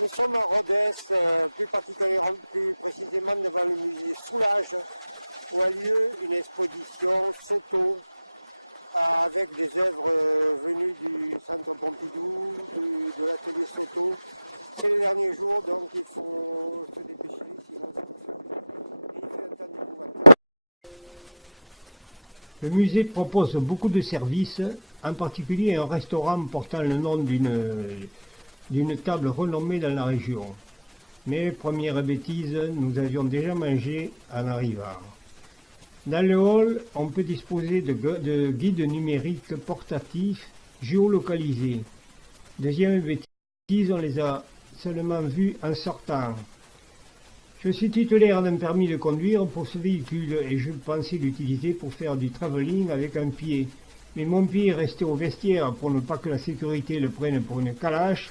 Nous sommes à Rodez, plus précisément devant le musée Soulage, où a lieu une exposition Soto avec des œuvres venues du centre Pompidou, de l'atelier Soto. C'est le dernier jour, donc il faut se dépêcher, sinon c'est pas fermé. Et il fait un temps d'épouvantable. Le musée propose beaucoup de services, en particulier un restaurant portant le nom d'une table renommée dans la région. Mais, première bêtise, nous avions déjà mangé en arrivant. Dans le hall, on peut disposer de guides numériques portatifs géolocalisés. Deuxième bêtise, on les a seulement vus en sortant. Je suis titulaire d'un permis de conduire pour ce véhicule et je pensais l'utiliser pour faire du travelling avec un pied. Mais mon pied est resté au vestiaire pour ne pas que la sécurité le prenne pour une calache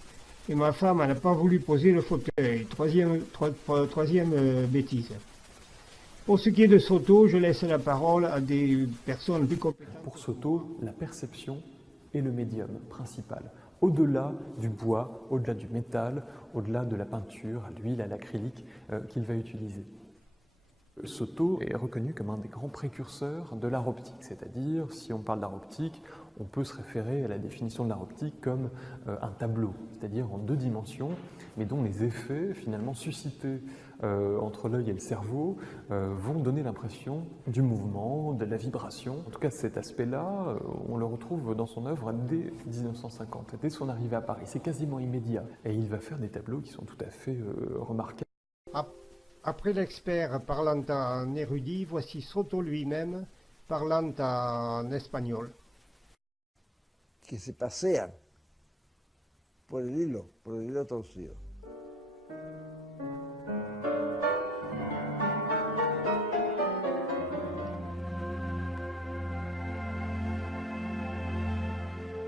et ma femme n'a pas voulu poser le fauteuil. Troisième bêtise. Pour ce qui est de Soto, je laisse la parole à des personnes plus compétentes. Pour Soto, la perception est le médium principal. Au-delà du bois, au-delà du métal, au-delà de la peinture, à l'huile, à l'acrylique qu'il va utiliser. Soto est reconnu comme un des grands précurseurs de l'art optique, c'est-à-dire, si on parle d'art optique, on peut se référer à la définition de l'art optique comme un tableau, c'est-à-dire en deux dimensions, mais dont les effets finalement suscités entre l'œil et le cerveau vont donner l'impression du mouvement, de la vibration. En tout cas, cet aspect-là, on le retrouve dans son œuvre dès 1950, dès son arrivée à Paris. C'est quasiment immédiat. Et il va faire des tableaux qui sont tout à fait remarquables. Après l'expert parlant en érudit, voici Soto lui-même parlant en espagnol. Que se pasean por el hilo torcido.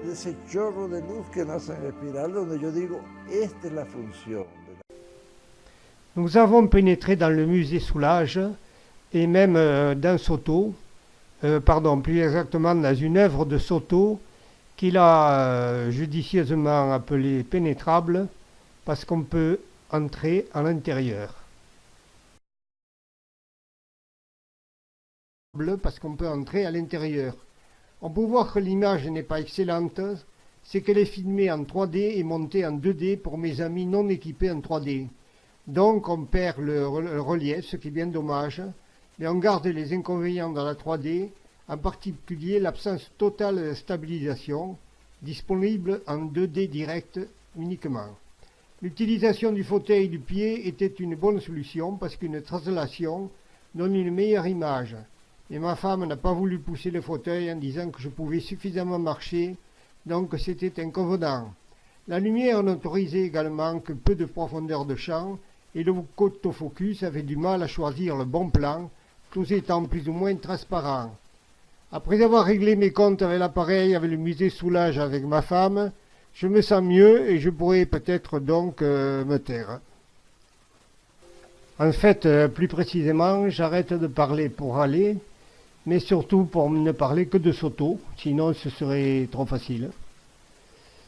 De ese chorro de luz que nace en espiral, donde yo digo, esta es la función. Nous avons pénétré dans le musée Soulage et même dans Soto, plus exactement dans une œuvre de Soto qu'il a judicieusement appelée pénétrable parce qu'on peut entrer à l'intérieur. Parce qu'on peut entrer à l'intérieur. On peut voir que l'image n'est pas excellente, c'est qu'elle est filmée en 3D et montée en 2D pour mes amis non équipés en 3D. Donc on perd le relief, ce qui est bien dommage, mais on garde les inconvénients dans la 3D, en particulier l'absence totale de stabilisation, disponible en 2D direct uniquement. L'utilisation du fauteuil du pied était une bonne solution parce qu'une translation donne une meilleure image. Et ma femme n'a pas voulu pousser le fauteuil en disant que je pouvais suffisamment marcher, donc c'était inconvenant. La lumière n'autorisait également que peu de profondeur de champ, et le autofocus avait du mal à choisir le bon plan, tout étant plus ou moins transparent. Après avoir réglé mes comptes avec l'appareil, avec le musée Soulage avec ma femme, je me sens mieux et je pourrais peut-être donc me taire. En fait, plus précisément, j'arrête de parler pour aller, mais surtout pour ne parler que de Soto, sinon ce serait trop facile.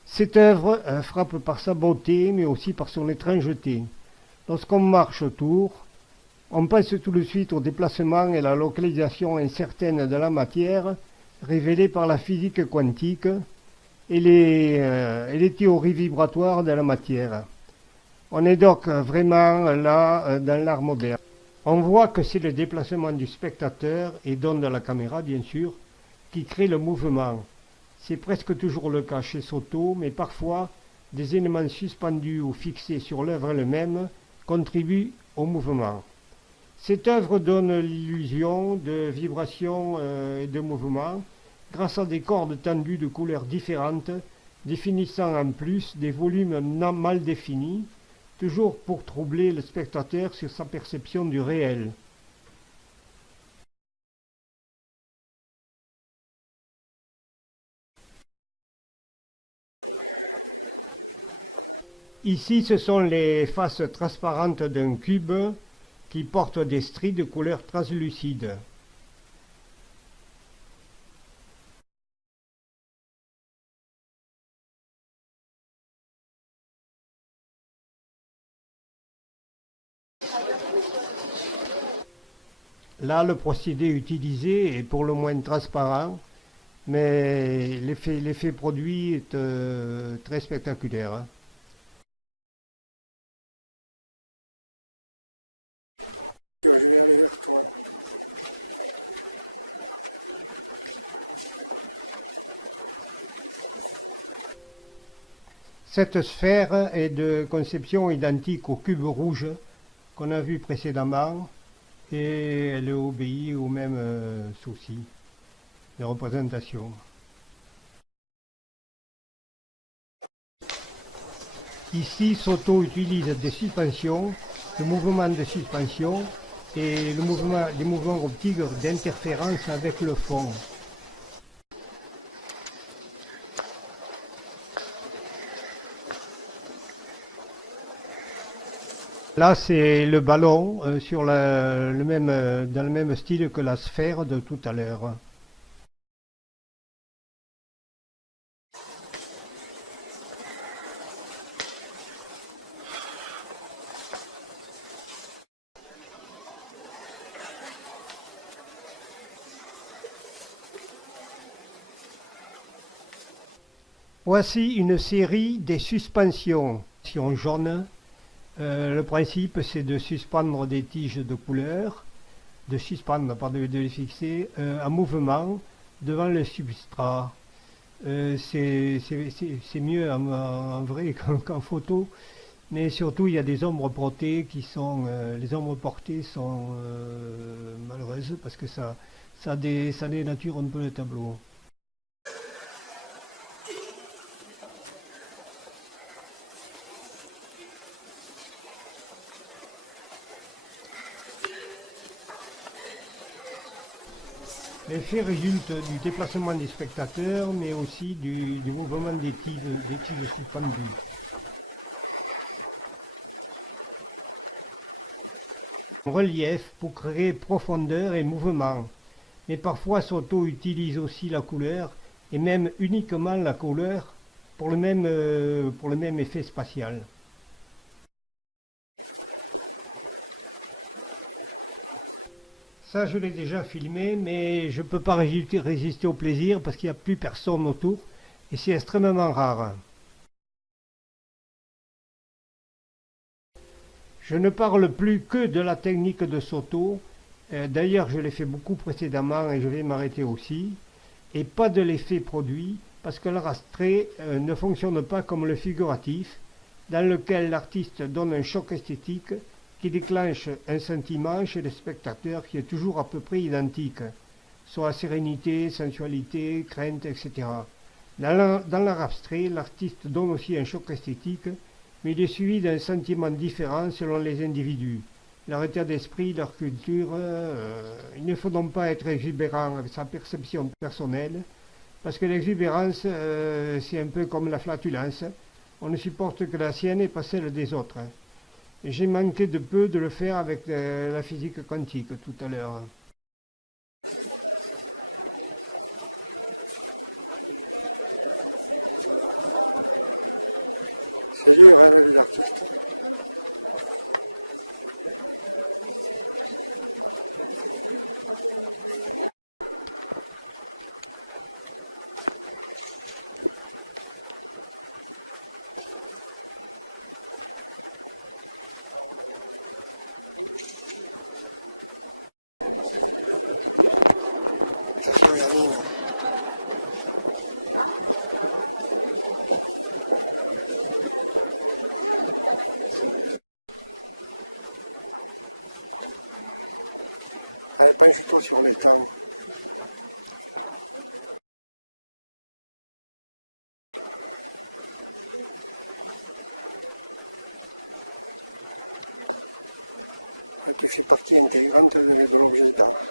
Cette œuvre frappe par sa beauté, mais aussi par son étrangeté. Lorsqu'on marche autour, on pense tout de suite au déplacement et la localisation incertaine de la matière, révélée par la physique quantique et les théories vibratoires de la matière. On est donc vraiment là dans l'art moderne. On voit que c'est le déplacement du spectateur, et donc de la caméra bien sûr, qui crée le mouvement. C'est presque toujours le cas chez Soto, mais parfois des éléments suspendus ou fixés sur l'œuvre elle-même contribuent au mouvement. Cette œuvre donne l'illusion de vibration et de mouvement grâce à des cordes tendues de couleurs différentes, définissant en plus des volumes mal définis, toujours pour troubler le spectateur sur sa perception du réel. Ici, ce sont les faces transparentes d'un cube qui porte des stries de couleur translucide. Là, le procédé utilisé est pour le moins transparent, mais l'effet produit est très spectaculaire, hein. Je vais aller vers toi. Cette sphère est de conception identique au cube rouge qu'on a vu précédemment et elle obéit au même souci de représentation. Ici, Soto utilise des suspensions, des mouvements de suspension et des mouvements optiques d'interférence avec le fond. Là, c'est le ballon dans le même style que la sphère de tout à l'heure. Voici une série des suspensions jaunes. Le principe, c'est de suspendre des tiges de couleur, de les fixer en mouvement devant le substrat. C'est mieux en vrai qu'en photo, mais surtout il y a des ombres portées les ombres portées sont malheureuses parce que ça dénature un peu le tableau. L'effet résulte du déplacement des spectateurs, mais aussi du mouvement des tiges suspendues. Relief pour créer profondeur et mouvement, mais parfois Soto utilise aussi la couleur, et même uniquement la couleur, pour le même effet spatial. Ça, je l'ai déjà filmé, mais je ne peux pas résister au plaisir parce qu'il n'y a plus personne autour et c'est extrêmement rare. Je ne parle plus que de la technique de Soto. D'ailleurs, je l'ai fait beaucoup précédemment et je vais m'arrêter aussi. Et pas de l'effet produit parce que le rastré ne fonctionne pas comme le figuratif, dans lequel l'artiste donne un choc esthétique qui déclenche un sentiment chez le spectateur qui est toujours à peu près identique, soit sérénité, sensualité, crainte, etc. Dans l'art abstrait, l'artiste donne aussi un choc esthétique, mais il est suivi d'un sentiment différent selon les individus, leur état d'esprit, leur culture. Il ne faut donc pas être exubérant avec sa perception personnelle, parce que l'exubérance, c'est un peu comme la flatulence, on ne supporte que la sienne et pas celle des autres. J'ai manqué de peu de le faire avec la physique quantique tout à l'heure. C'est dur, hein, la vie d'artiste. Attention la mine. Allez, penche-toi sur l'étang. Tu fais partie intégrante de l'objet d'art.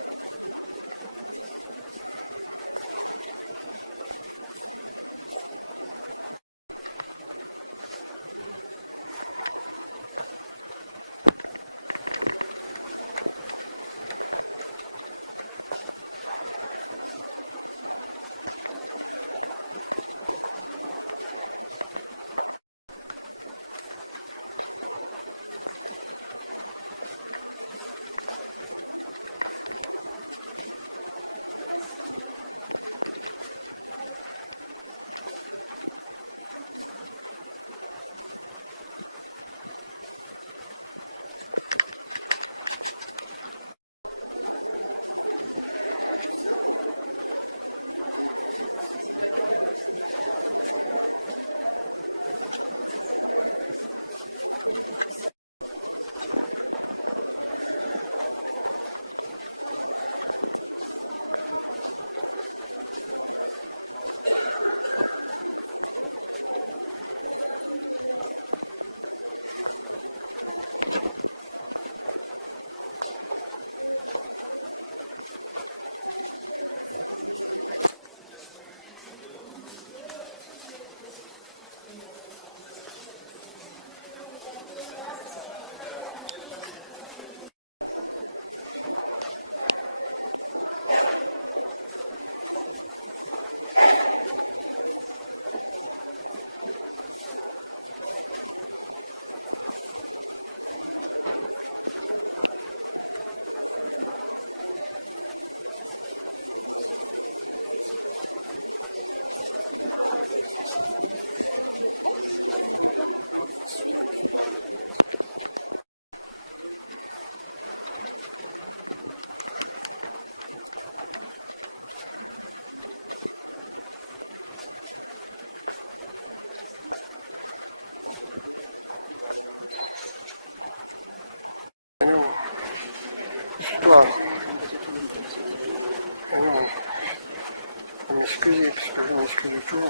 que je m'excuse tout,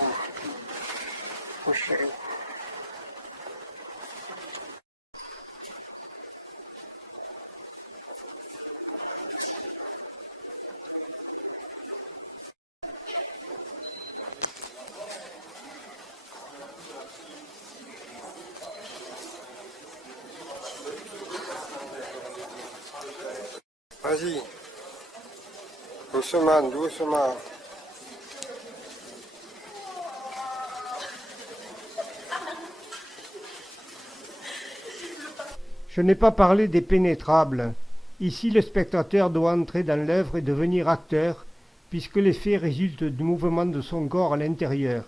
mon chéri. Vas-y, doucement, doucement. Je n'ai pas parlé des pénétrables. Ici, le spectateur doit entrer dans l'œuvre et devenir acteur, puisque l'effet résulte du mouvement de son corps à l'intérieur.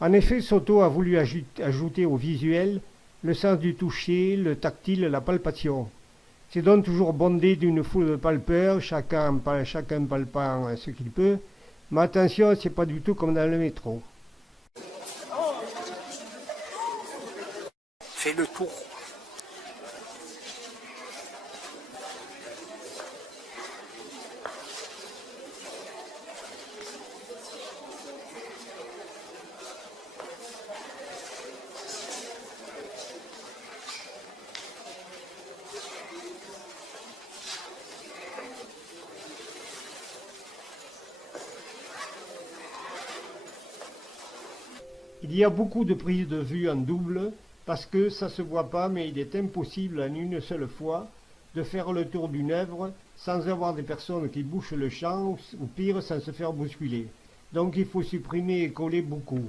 En effet, Soto a voulu ajouter au visuel le sens du toucher, le tactile, la palpation. C'est donc toujours bondé d'une foule de palpeurs, chacun palpant ce qu'il peut, mais attention, c'est pas du tout comme dans le métro. Fais le tour. Il y a beaucoup de prises de vue en double, parce que ça se voit pas, mais il est impossible en une seule fois de faire le tour d'une œuvre sans avoir des personnes qui bouchent le champ, ou pire, sans se faire bousculer. Donc il faut supprimer et coller beaucoup.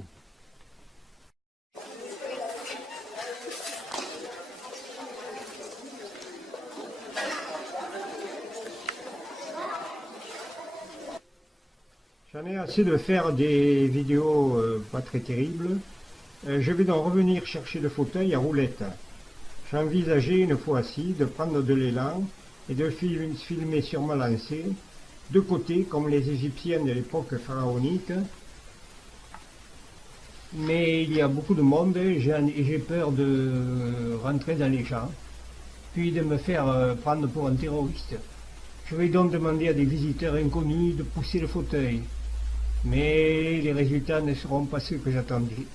J'en ai assez de faire des vidéos pas très terribles. Je vais donc revenir chercher le fauteuil à roulette. J'ai envisagé, une fois assis, de prendre de l'élan et de filmer sur ma lancée, de côté, comme les Égyptiens de l'époque pharaonique. Mais il y a beaucoup de monde et j'ai peur de rentrer dans les champs, puis de me faire prendre pour un terroriste. Je vais donc demander à des visiteurs inconnus de pousser le fauteuil. Mais les résultats ne seront pas ceux que j'attendais.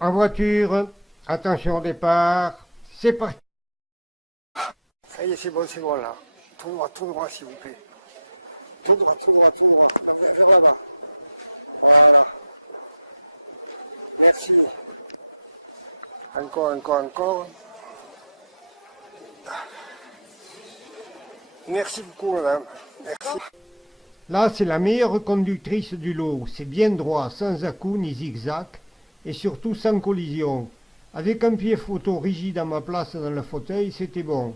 En voiture, attention au départ, c'est parti. Ça y est, c'est bon là. Tout droit, s'il vous plaît. Tout droit, tout droit, tout droit. Non, vers là-bas. Voilà. Merci. Encore. Merci beaucoup, madame. Merci. Là, c'est la meilleure conductrice du lot. C'est bien droit, sans à-coups ni zigzag, et surtout sans collision. Avec un pied photo rigide à ma place dans le fauteuil, c'était bon.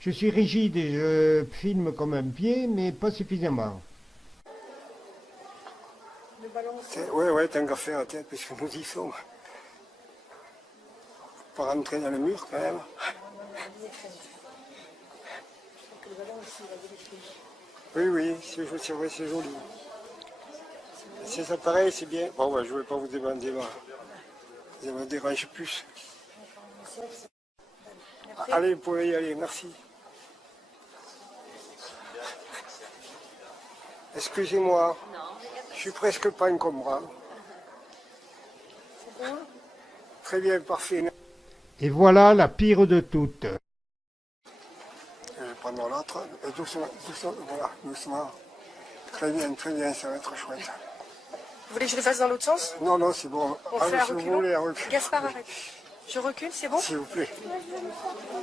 Je suis rigide et je filme comme un pied, mais pas suffisamment. Le ballon aussi. Ouais, tant qu'à faire, puisque nous y sommes. Faut pas rentrer dans le mur, quand même. Je trouve que le ballon aussi, il a des effets. Oui, c'est vrai, c'est joli. C'est ça pareil, c'est bien. Bon, je ne vais pas vous demander, ça me dérange plus. Allez, vous pouvez y aller, merci. Excusez-moi, je suis presque pas encombrant. C'est bon? Très bien, parfait. Et voilà la pire de toutes. Je vais prendre l'autre, doucement, voilà, doucement. Très bien, ça va être chouette. Vous voulez que je le fasse dans l'autre sens? Non, c'est bon. On fait un reculon. Gaspard, arrête. Je recule, c'est bon? S'il vous plaît.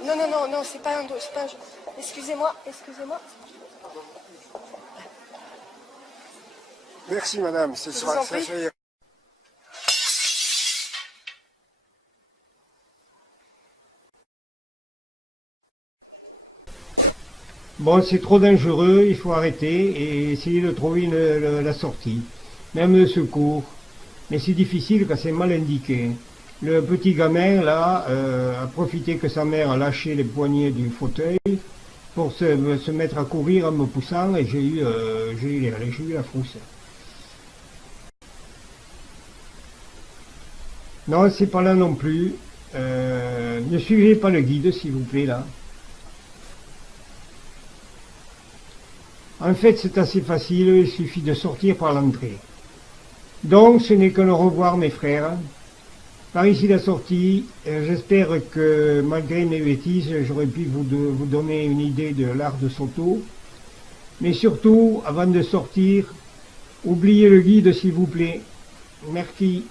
Non, c'est pas un dos, c'est pas un jeu. Excusez-moi. Merci madame, c'est ça. Bon, c'est trop dangereux, il faut arrêter et essayer de trouver la sortie, même le secours. Mais c'est difficile quand c'est mal indiqué. Le petit gamin, là, a profité que sa mère a lâché les poignets du fauteuil pour se mettre à courir en me poussant et j'ai eu la frousse. Non, c'est pas là non plus. Ne suivez pas le guide, s'il vous plaît, là. En fait, c'est assez facile, il suffit de sortir par l'entrée. Donc, ce n'est qu'un au revoir, mes frères. Par ici la sortie, j'espère que malgré mes bêtises, j'aurais pu vous donner une idée de l'art de Soto. Mais surtout, avant de sortir, oubliez le guide s'il vous plaît. Merci.